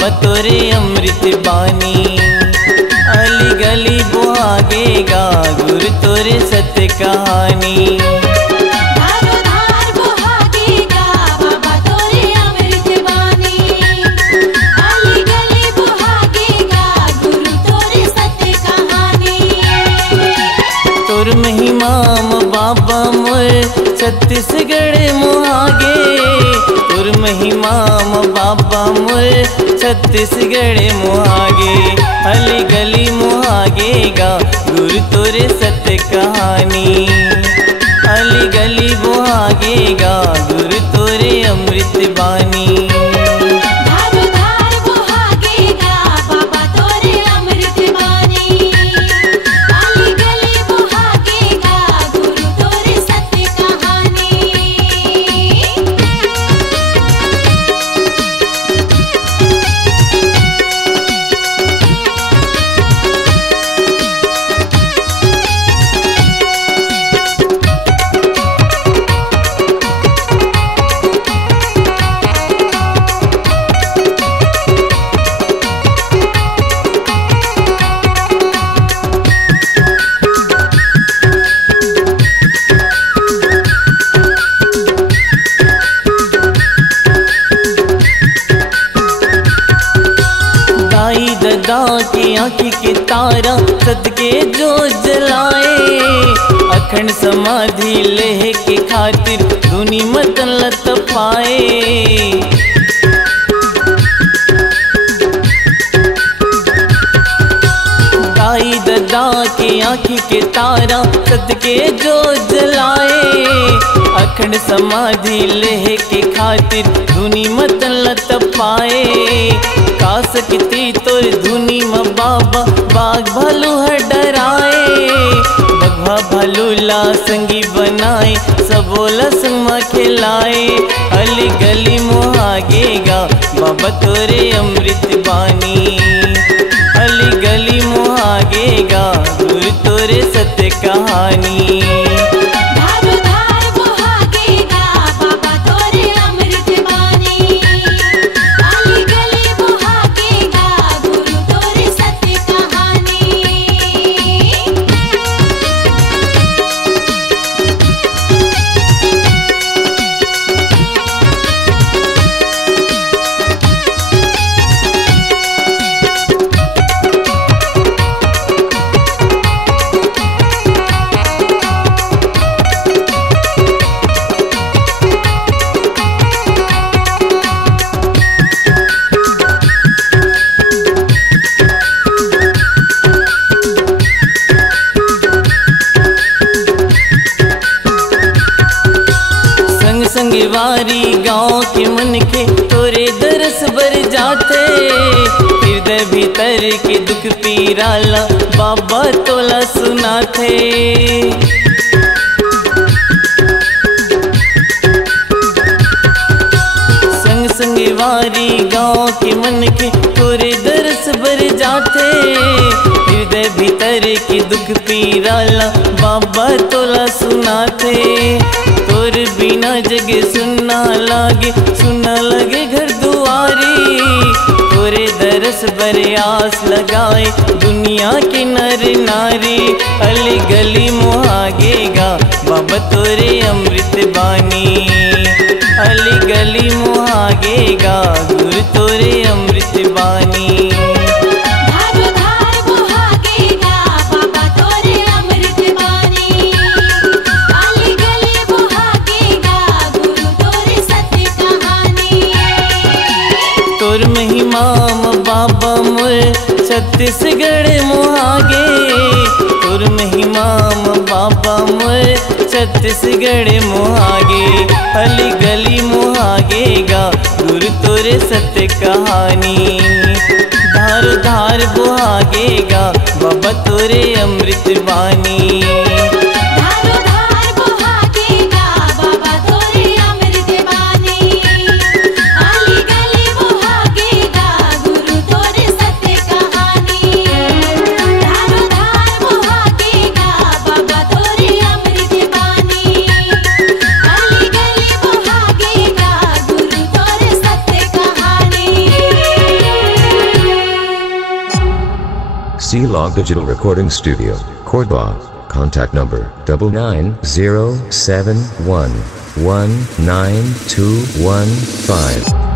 बाबा तोरे अमृत बानी। अली गली बुहागेगा गुरु तोरे सत्य कहानी। धारो धार बुहागेगा बाबा तोरे अमृत बानी। अली गली बुहागेगा गुरु तोरे सत्य कहानी। तोर महिमा बाबा मोर छत्तीसगढ़ मुहागे। तोर महिमा बाबा मोर छत्तीसगढ़ मुहागे। अली गली मुहागेगा गुरु तोरे सत्य कहानी। अली गली मुहागेगा गुरु तोरे अमृत बानी। धारो धार बुहागेगा बाबा तोरे अमृत बानी। अली गली बुहागेगा गुरु तोरे सत्य कहानी। दाई ददा की आँखी के तारा सदके जो जलाए। अखंड समाधि लेह के खातिर धुनी मत लत पाए। दाई ददा की आँखी के तारा सदके जो जलाए। अखंड समाधि लेह के खातिर धुनी मत लत पाए। का सकती तोर धुनी म बाबा बाघ भालू हर डराए। बघवा भालू ला संगी बनाए सबोला संग में खिलाए। अली गली मुहागेगा बाबा तोरे अमृत बानी। अली गली मुहागेगा गुरु तोरे सत्य कहानी। धारो धार बुहागेगा बाबा तोरे अमृत बानी। अली गली बुहागेगा गुरु तोरे सत्य कहानी। संग संग वारी गाँव के मन के तोरे दरस बर जाते। हृदय भीतर के दुख पीराला बाबा तोला सुनाते। संग संग वारी गाँव के मन के तोरे दरस बर जाते। हृदय भीतर के दुख पीराला बाबा तोला सुनाते। तोर बिना जग सुनना लगे घर दुआरी। तोरे दरस बरे आस लगाए दुनिया के नर नारी। अली गली मुहागेगा बाबा तोरे अमृत बानी। अली गली मुहागेगा गुरु तोरे अमृत बानी। धारो धार बुहागेगा बाबा तोरे अमृत बानी। अली गली बुहागेगा गुरु तोरे सत्य कहानी। तोर महिमा बाबा मोर छत्तीसगढ़ मुहागे। तोर महिमा बाबा मोर छत्तीसगढ़ मुहागे। अली गली मुहागेगा गुरु तोरे सत्य कहानी। धार धार बुहागेगा बाबा तोरे अमृत बानी। धारो धार बुहागेगा बाबा तोरे अमृत बानी। अली गली बुहागेगा गुरु तोरे सत्य कहानी। धारो धार बुहागेगा बाबा तोरे अमृत बानी। अली गली बुहागेगा गुरु तोरे सत्य कहानी। G-Log Digital Recording Studio, Cordoba. Contact number 99071192115.